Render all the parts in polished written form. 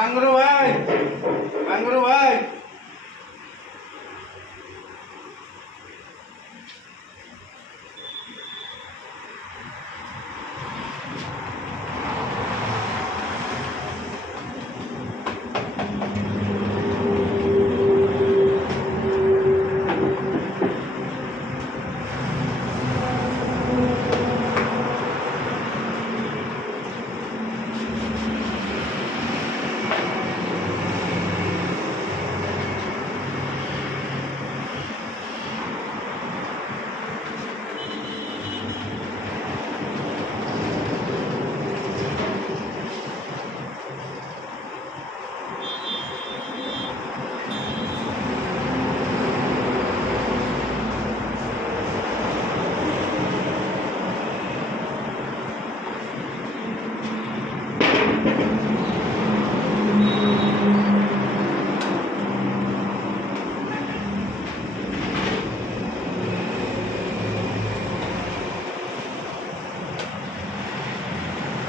मांगरो भाई, मांगरो भाई।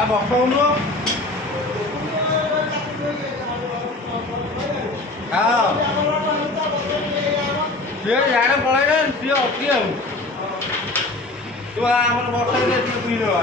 अब अपना हाँ ସିଏ ଇଆଡ଼େ ପଳେଇଲେ ସିଏ ଅଛି ଆଉ ତୁ ଆମର ବର୍ଷା ଟିକେ ପିଇଦେବା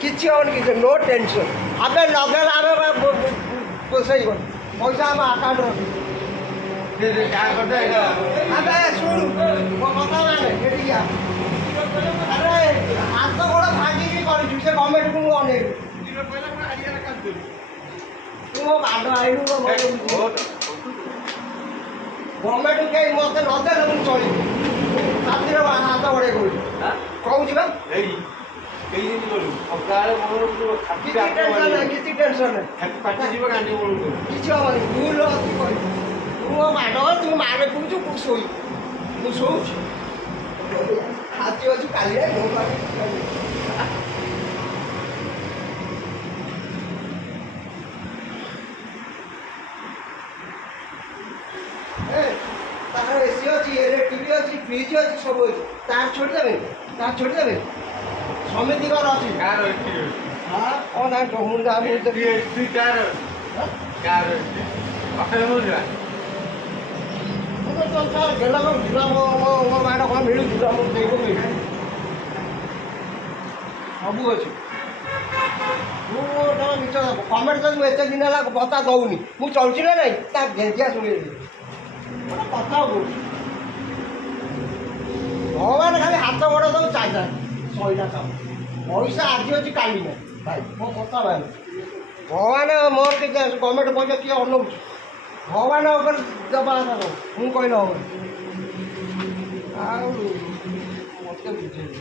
किसी नो टेंशन आगे लगे पोसई पैसा आम आकाउंट शुण मो कथा ना अरे हाथ गोड़ भागी कर गवर्नमेंट को अनेक तू मो बाढ़ आईलू गवर्नमेंट कहीं मत नदे चली साथी हाथ बड़े कहूँ एसी अच्छी टीवी अच्छी फ्रिज अच्छी सब अच्छी तार छोड़देवे तार छोड़देवे समिति घर अच्छी हाँ कौन है मुंडा माड़ कौन मिलू सबू अच्छी गवर्नमेंट तो एत दिन है भत्ता दौनी मुझे चलुची ना नहीं घेंटिया शुणी कथा ଭଗବାନ ଖାଲି ହାତ ଗୋଡ଼ ସବୁ ଚାଲିଲା ସଇଲା କାମ ପଇସା ଆଜି ଅଛି କାଲି ନାହିଁ ଭାଇ ମୋ କଥା ଭାଇ ଭଗବାନ ମୋର କିଛି ଗଭର୍ଣ୍ଣମେଣ୍ଟ ପଇସା କିଏ ଅନଉଛି ଭଗବାନ ଉପରେ ଦେବା ମୁଁ କହିଲେ ହବ ଆଉ ମୋତେ ବୁଝେଇବି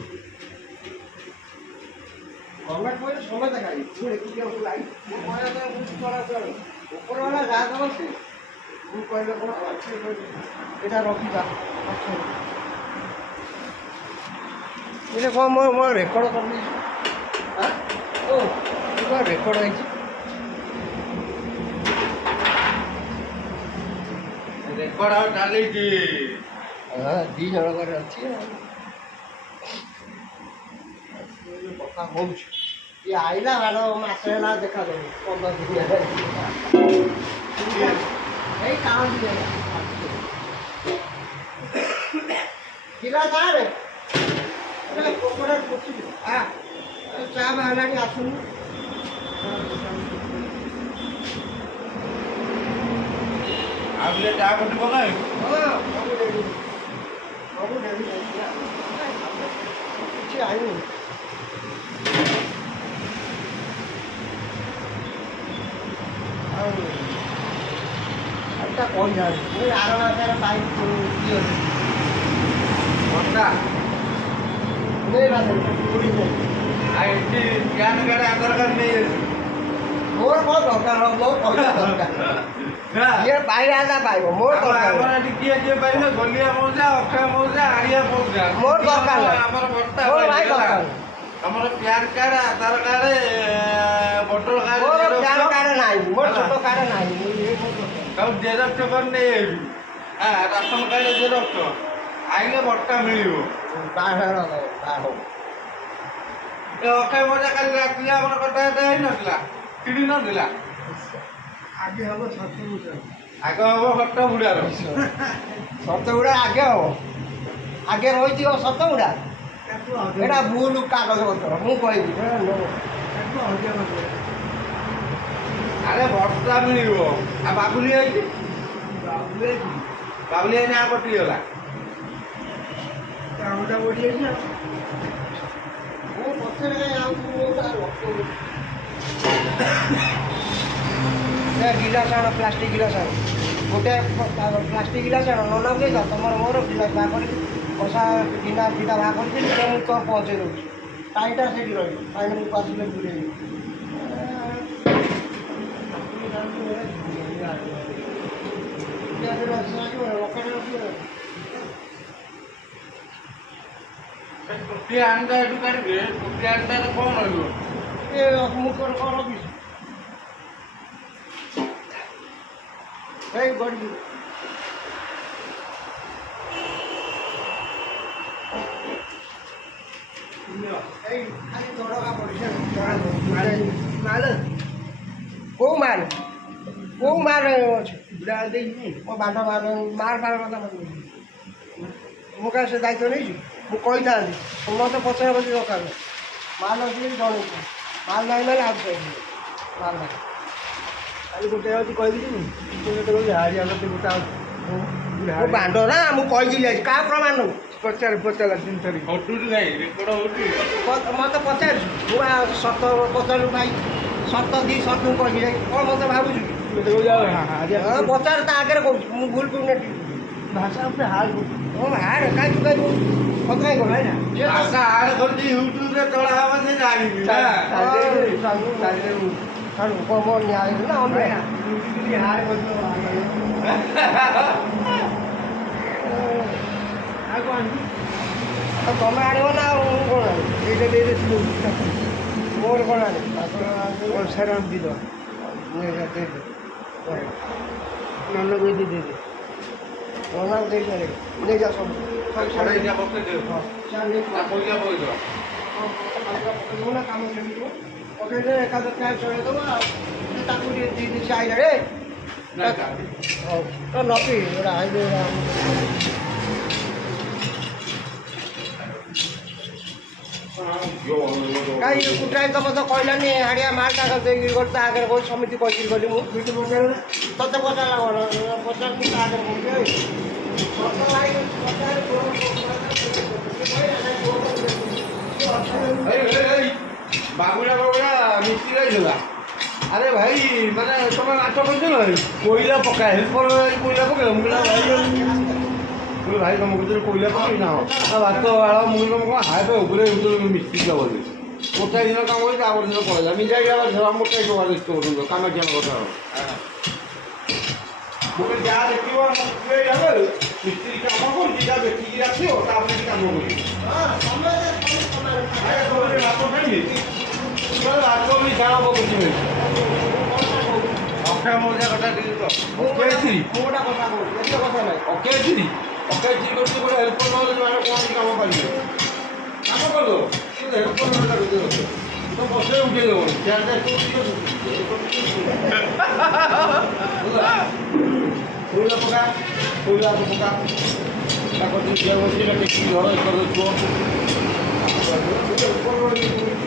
ଗଭର୍ଣ୍ଣମେଣ୍ଟ ପଇସା ସମୟ ଖାଇ ମୁଁ ଏକୁଟିଆ ଲାଇ ମୁଁ କହିବା ଉପରବାଲା ଯାହା ଦେବ ସେ ମୁଁ କହିଲେ କ'ଣ ଏଇଟା ରଖିବା ଏଇଟା କ'ଣ ମୋ ରେକର୍ଡ଼ କରିଦେଇଛି ଓ କ'ଣ ରେକର୍ଡ଼ ହେଇଛି ରେକର୍ଡ଼ ଆଉ ଚାଲିଛି ହଁ 2 ଜଣଙ୍କର ଅଛି କଥା କହୁଛୁ ଇଏ ଆଇଲା ବାର ମାସ ହେଲା ଦେଖାଯାଉ 15 ଦିନ ଏଇ କାମ ଥିଲା ତାରେ କୁକୁଡ଼ା ଚା ବାହାରିଲାଣି ଆସୁନି ଆଉ ଟିକେ ଚା ପଟି ପକାଏ ସବୁ ଡେରି କିଛି ଆଇନି ଆଉ ଏଇଟା କହିଥାନ୍ତି ଆର ମାସରେ ପାଇପ୍ ଦିଅ ବର୍ଷା ନେଇ ବାଦ ଆଉ ଏଠି ପ୍ୟାନ୍ କାର୍ଡ଼ ଆଧାର କାର୍ଡ଼ ନେଇଯାଇଛି ମୋର କ'ଣ ଦରକାର ମୋର ପଇସା ଦରକାର ଯିଏ ପାଇଲା ହେଲା ପାଇବ ମୋର ଦରକାର ଆମର ଏଠି କିଏ କିଏ ପାଇଲେ ଗଲିଆ ମଉଜା ଅକ୍ଷୟ ମଉଜା ଆଳିଆ ମଉଜା ମୋର ଦରକାର ଆମର ବର୍ଷା ମୋର ଭାଇ ଦରକାର ଆମର ପ୍ୟାନ୍ କାର୍ଡ଼ ଆଧାର କାର୍ଡ଼ ଭୋଟର ମୋର କାର୍ଡ଼ ପ୍ୟାନ୍ କାର୍ଡ଼ ନାହିଁ ମୋର ଛୋଟ କାର୍ଡ଼ ନାହିଁ ଆଉ ଜେରକ୍ସ କରି ନେଇଯାଇବି ରାସନ କାର୍ଡ଼ ଜେରକ୍ସ ଆଇଲେ ଭତ୍ତା ମିଳିବ ବାହାର ଏ ଅକ୍ଷୟ ମଉଜା କାଲି ରାତିରେ ଆମର କଥାବାର୍ତ୍ତା ହେଇନଥିଲା କିଣି ନଥିଲା ଆଗେ ହବ ସତଗୁଡ଼ା ଆଗ ହବ ଭଟ୍ଟ ବୁଢ଼ାର ସତଗୁଡ଼ା ଆଗେ ହବ ଆଗେ ରହିଥିବ ସତଗୁଡ଼ା ଏଇଟା ଭୁଲ କାଗଜପତ୍ର ମୁଁ କହିବି ଆରେ ଭତ୍ତା ମିଳିବ ଆଉ ବାବୁଲି ହେଇଛି ବାବୁଲି ହେଇନି ଆଉ କଟିଗଲା ମୁଁ ପଛରେ ଆଉ ଗିଲାସ ଆଣ ପ୍ଲାଷ୍ଟିକ ଗିଲାସ ଆଣ ଗୋଟେ ପ୍ଲାଷ୍ଟିକ ଗିଲାସ ଆଣ ନ ଲଗେଇଛ ତମର ମୋର ଗିଲାସ ବାହା କରିକି କଷା ଗିନା ଦୁଇଟା ବାହା କରିଥିଲି ତ ମୁଁ ତ ପହଞ୍ଚେଇ ଦେଉଛି ପାଣିଟା ସେଇଠି ରହିବ ପାଣି ମୁଁ ଆସିଲେ ବୁଲେଇବି ଗୋଟିଏ ଆଣିଟା ଏଠୁ କାଢ଼ିବେ ଗୋଟିଏ ଆଣିଟାରେ କ'ଣ ରହିବ ଏ ମୁଁ କ'ଣ ରଖିଛି ଏଇ ଗଡ଼ି ଏଇ ଖାଲି ତଡ଼କା ପଡ଼ିছে କେଉଁ ମାଲ କେଉଁ ମାଲ ଅଛି ମୋ ବାଟ ମାଲ କଥା ମୁଁ କାହିଁ ସେ ଦାୟିତ୍ୱ ନେଇଛି ମୁଁ କହିଥାନ୍ତି ସମସ୍ତେ ପଛରେ ବସି ଦରକାର ମାଲ ଅଛି ଜଣେଇଛି ମାଲ ନାହିଁ ମାନେ ଆଉ କହିବି ମାଲ ନାହିଁ କାଲି ଗୋଟେ ଅଛି କହିଥିଲି ମୁଁ ବାଣ୍ଡ ନା ମୁଁ କହିଥିଲି ଆଜି କାହା ପ୍ରମାଣ ନେବୁ ପଚାରିଲା ତିନିଥର ହଟୁଛି କାହିଁ ରେକର୍ଡ଼ ହଉଛି ମୋତେ ପଚାରୁଛୁ ମୁଁ ସତ ପଚାରୁ ଭାଇ ସତ ଦୁଇ ସତ ମୁଁ କହିବି ଯାଇ କ'ଣ ମୋତେ ଭାବୁଛୁ ପଚାର ତା ଆଗରେ କହୁଛୁ ମୁଁ ଭୁଲ କରୁନି ଭାଷା ଉପରେ ହାର୍ଡ କରୁଛୁ ହଁ ହାର୍ଡ କାହିଁ ତୁ କାହିଁ କଥା କାହିଁ କରୁ ଭାଷା ଆଡ଼ କରିଛି ୟୁଟ୍ୟୁବରେ ଚଳା ହବ ସେ ଜାଣିବି ନା ମୋ ନ୍ୟାୟ ନା ତମେ ଆଣିବ ନା ଆଉ କ'ଣ ଏଇଟା ଦେଇଦେଇଥିଲୁ ମୋର କ'ଣ ଆଣିବ ସାର ଦେଇଦେବା ଦେଇଦେ ନନାକୁ ଦେଇଦେ ନନାକୁ ଦେଇଦେଲେ ନେଇଯା ସବୁ ଛଡ଼େଇଟା ପକେଇଦେବ ପଇସା ପଇସା ନା କାମ ସେମିତି ପକେଇଲେ ଏକାଦଶ ପ୍ୟାଣ୍ଟ ଚଳେଇଦେବ ଆଉ ତାକୁ ଟିକେ ଦୁଇ ଦିନ ଆଇଲା ରେ ହଉ ତ ନପି ଏଇଟା ଆଇଲେ କାହିଁକି କୁଟାଇ ତ ମୋତେ କହିଲାନି ହାଡ଼ିଆ ମାଲ କାଗଜ ଦେଇକି ଗଲି ତା ଆଗରେ କହୁଛି ସମିତି କହିକିରି ଗଲି ମୁଁ ତୋତେ ପଚାରିଲା କ'ଣ ପଚାରିଲି ତା ଆଗରେ କହୁଛି বাবুরা বাবুরা মিস্ত্রি গাইছিলা আরে ভাই মানে তোমার নাচ করছো না কইলা পকায় হেল্প করো কইলা পকায় মুগলা ভাই বলে ভাই তোমাকে যদি কইলা পকাই না ভাত আড়া মুগল তোমাকে হাইপে উপরে উঠে মিস্ত্রি যাবো মোটাই দিন কাম করে আবার দিন পড়ে আমি যাই আবার ধরা মোটাই তোমার দেখতে পর্যন্ত কামের জন্য কথা মুখে যা দেখিব মিস্ত্রি কাম করছি যা দেখি রাখিও তারপরে কাম করি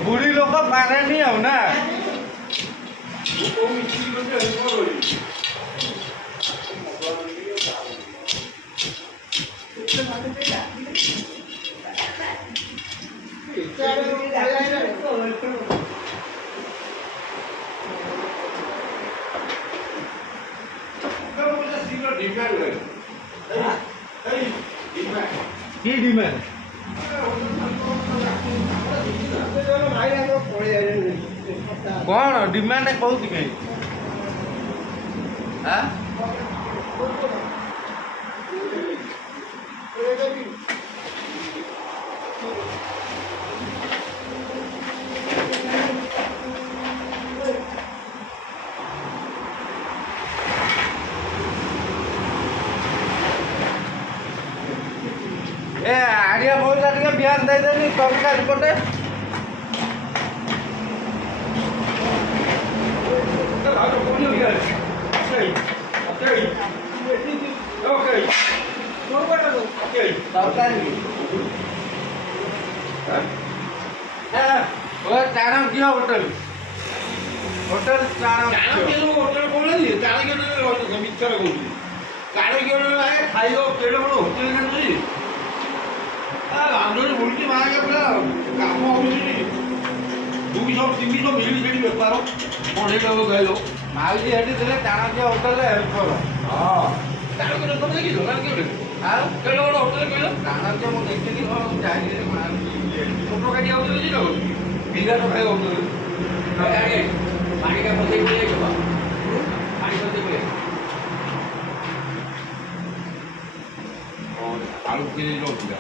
बुढ़ी लोग का मारे नहीं हो ना কি ডিমান্ড कौन डिमांड है कौन दिखे हाँ ए आड़िया बहुत आड़िया बिहान दे देनी सरकार पटे चाणम किया होटल होटल चाणम होटल बोले चाणक्य मिथ्या कहूँ चाणक्य खाई पेड़ बड़ होटल नहीं आंदोलन बुढ़ी मारा गया पूरा काम दुईश 300 मिली से बेपार पढ़े गए माउजी हेटी थे चाणक्य होटल हेल्प कर हाँ चाणक्य होटल देखी चाणक्य ଆଉ କେଡ଼େ ବଡ଼ ହୋଟେଲ କହିଲ ଚାଣକ୍ୟ ମୁଁ ଦେଖିଲି ଯାଇଥିଲି ଫଟୋ କାଟି ଆଉଥିଲି ଯିବ ବିରାଟ ଖାଇ ହୋଟେଲ ପାଣିକା ପଚେଇ ପଳେଇଯିବ ପାଣି ପଚେଇ ପଳେଇ ଆଳୁ କିଣି ରହୁଥିଲା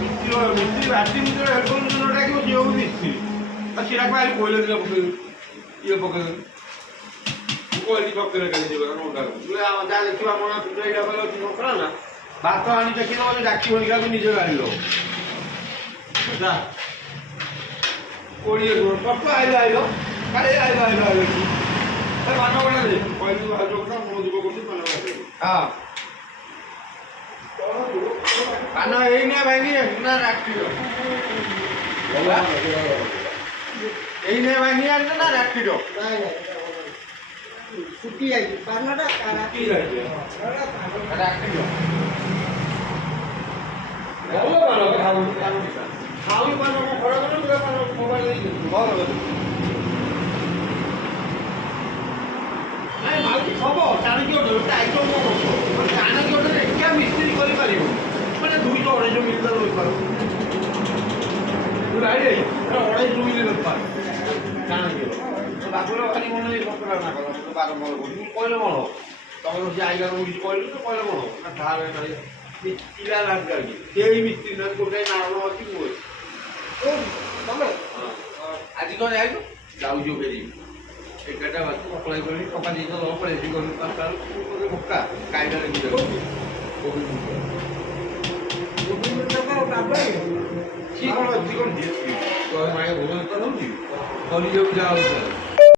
ମିସ୍ତ୍ରୀ ରାତି ଭିତରେ ହେଡ଼ଫୋନ୍ ଡାକିବ ଝିଅକୁ ମିସ୍ତ୍ରୀ ଆଉ ସେଟା ପାଇଲି କୋଇଲା ଦିନ ପକେଇବୁ ଇଏ ପକେଇବୁ कोई पकड़े के लिए बना उठा ले आ जा देखिबा मन एटा बोल कि नकरा ना भात आनी देखि न डाकी होलिका भी निजे गाइलो जा कोड़ी रोड पप्पा आइलो काले आइलो ए मानो बना दे कोई जो का मन दुको कोसी मानो हां काना एई ने भाई ना राखियो एई ने भाई ना राखियो नहीं छुट्टी आई पानाडा छुट्टी आई राखियो बोलो मानो खाऊ खाऊ मानो खड़ा करो पूरा मानो मोबाइल नहीं बोल नहीं माउजी खबो चाणक्य होटल आइटम को चाणक्य होटल क्या मिस्त्री करि पारिबो माने 200 अढ़ाई मिलता रोज पारो तू राइट अढ़ाई मिले बेपार चाणक्य बाबूर खाली मन कपड़ा ना करो तो बारंबार बोली कहले मन तुम से आईगा मुझे कहलु तो कहले मन ना धार खाली पिला लाग गई तेरी मिस्त्री न गोटे नाम अछि मोय ओ तमे आज कोन आइलो जाऊ जो बेरी एकटा बात अप्लाई करी टका दे तो पड़े जी करू पास्ताल मुक्का कायदा रे गिदो कोबी टका बाबा ठीक कोन अछि कोन दिए तो माय भोजन तो नउजी कली जो जाऊ